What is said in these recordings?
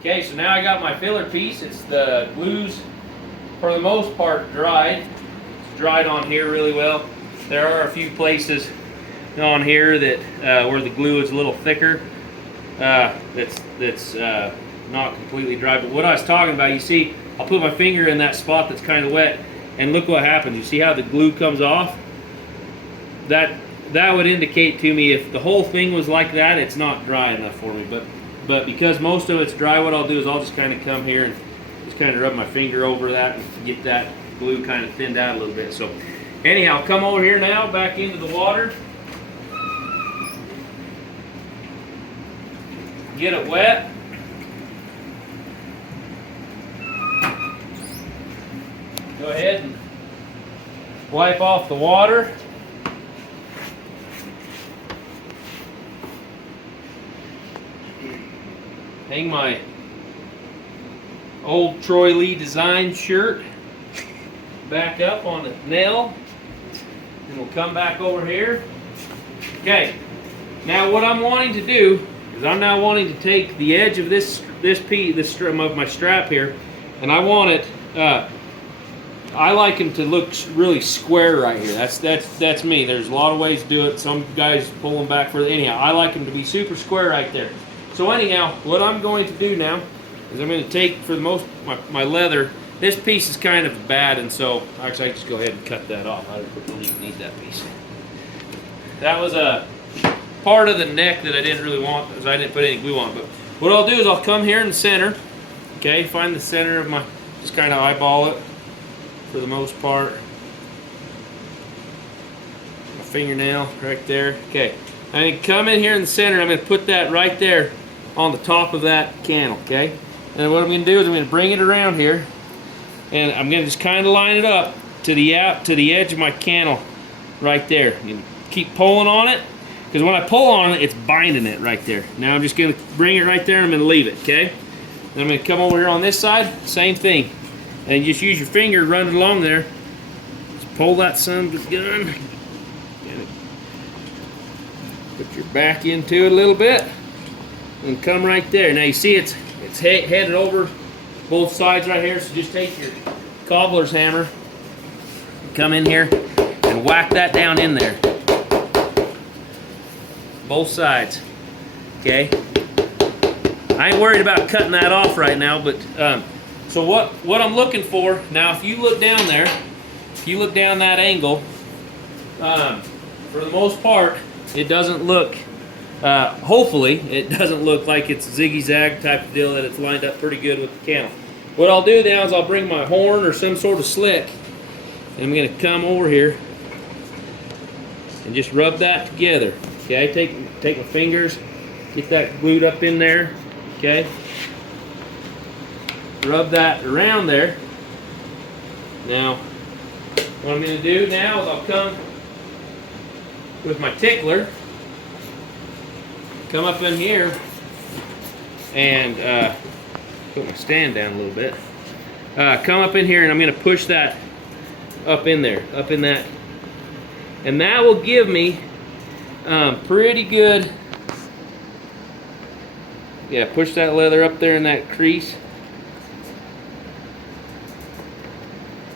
Okay, so now I got my filler piece. It's the glue's, for the most part, dried. It's dried on here really well. There are a few places on here that where the glue is a little thicker. That's not completely dry. But what I was talking about, you see, I'll put my finger in that spot that's kind of wet, and look what happens. You see how the glue comes off? That would indicate to me if the whole thing was like that, it's not dry enough for me. But because most of it's dry, what I'll do is I'll just kind of come here and just kind of rub my finger over that and get that glue kind of thinned out a little bit. So anyhow, come over here now, back into the water. Get it wet. Go ahead and wipe off the water. Hang my old Troy Lee design shirt back up on the nail, and we'll come back over here. Okay, now what I'm wanting to do is I'm now wanting to take the edge of this strip of my strap here, and I want it. I like them to look really square right here. That's me. There's a lot of ways to do it. Some guys pull them back further. Anyhow, I like them to be super square right there. So anyhow, what I'm going to do now is I'm going to take, for the most, my leather. This piece is kind of bad, and so actually I can just go ahead and cut that off. I don't even need that piece. That was a part of the neck that I didn't really want, because I didn't put any glue on. But what I'll do is I'll come here in the center. Okay, find the center of my, just kind of eyeball it for the most part. My fingernail right there. Okay, I'm going to come in here in the center. I'm going to put that right there on the top of that cantle, okay? And what I'm going to do is I'm going to bring it around here, and I'm going to just kind of line it up to the edge of my cantle right there. You keep pulling on it, because when I pull on it, it's binding it right there. Now I'm just going to bring it right there, and I'm going to leave it, okay? Then I'm going to come over here on this side, same thing. And just use your finger, run it along there. Just pull that son of a gun. Put your back into it a little bit. And come right there. Now you see it's headed over both sides right here, so just take your cobbler's hammer, come in here and whack that down in there. Both sides. Okay? I ain't worried about cutting that off right now, but so what I'm looking for, now if you look down there, if you look down that angle, for the most part, it doesn't look, hopefully, it doesn't look like it's ziggy-zag type of deal, that it's lined up pretty good with the cantle. What I'll do now is I'll bring my horn or some sort of slick, and I'm going to come over here and just rub that together. Okay, take my fingers, get that glued up in there, okay? Rub that around there. Now, what I'm going to do now is I'll come with my tickler, come up in here, and put my stand down a little bit. Come up in here, and I'm going to push that up in there, up in that. And that will give me pretty good, yeah, push that leather up there in that crease.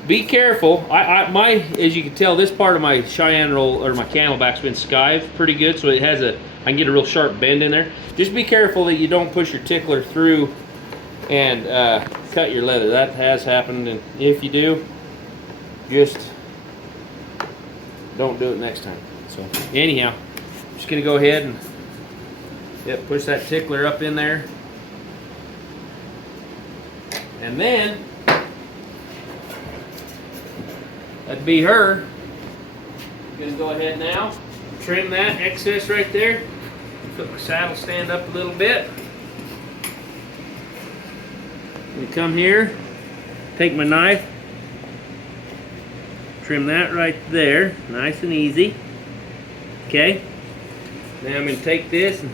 Be careful. As you can tell, this part of my Cheyenne roll or my camelback's been skived pretty good, so it has I can get a real sharp bend in there. Just be careful that you don't push your tickler through and cut your leather. That has happened, and if you do, just don't do it next time. So anyhow, I'm just gonna go ahead and push that tickler up in there, and then that'd be her. I'm gonna go ahead now, trim that excess right there, put my saddle stand up a little bit. I'm gonna come here, take my knife, trim that right there, nice and easy. Okay. Now I'm gonna take this and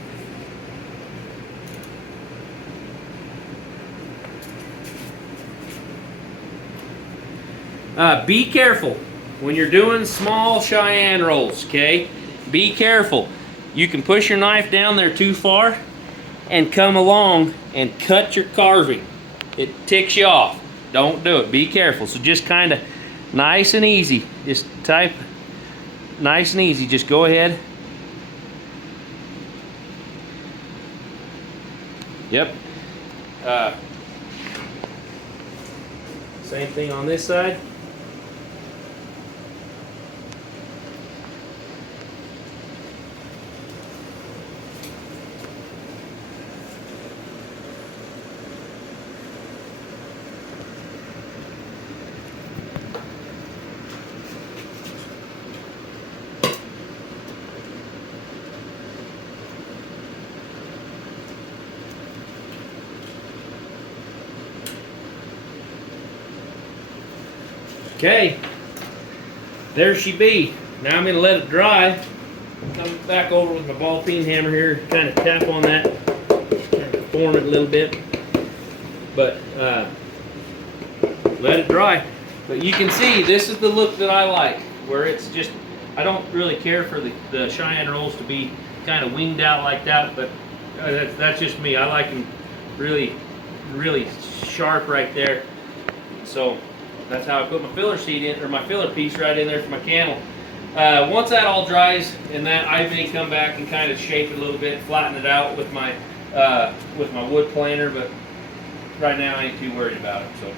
be careful when you're doing small Cheyenne rolls, okay? Be careful. You can push your knife down there too far, and come along and cut your carving. It ticks you off. Don't do it. Be careful. So just kind of nice and easy. Just type nice and easy. Just go ahead. Yep. Same thing on this side. Okay, there she be. Now I'm gonna let it dry. Come back over with my ball peen hammer here, kind of tap on that, kind of form it a little bit. But let it dry. But you can see this is the look that I like, where it's just, I don't really care for the Cheyenne rolls to be kind of winged out like that, but that's just me. I like them really, really sharp right there. So that's how I put my filler seat in, or my filler piece right in there for my Cantle. Once that all dries, and that I may come back and kind of shape it a little bit, flatten it out with my wood planer, but right now I ain't too worried about it. So.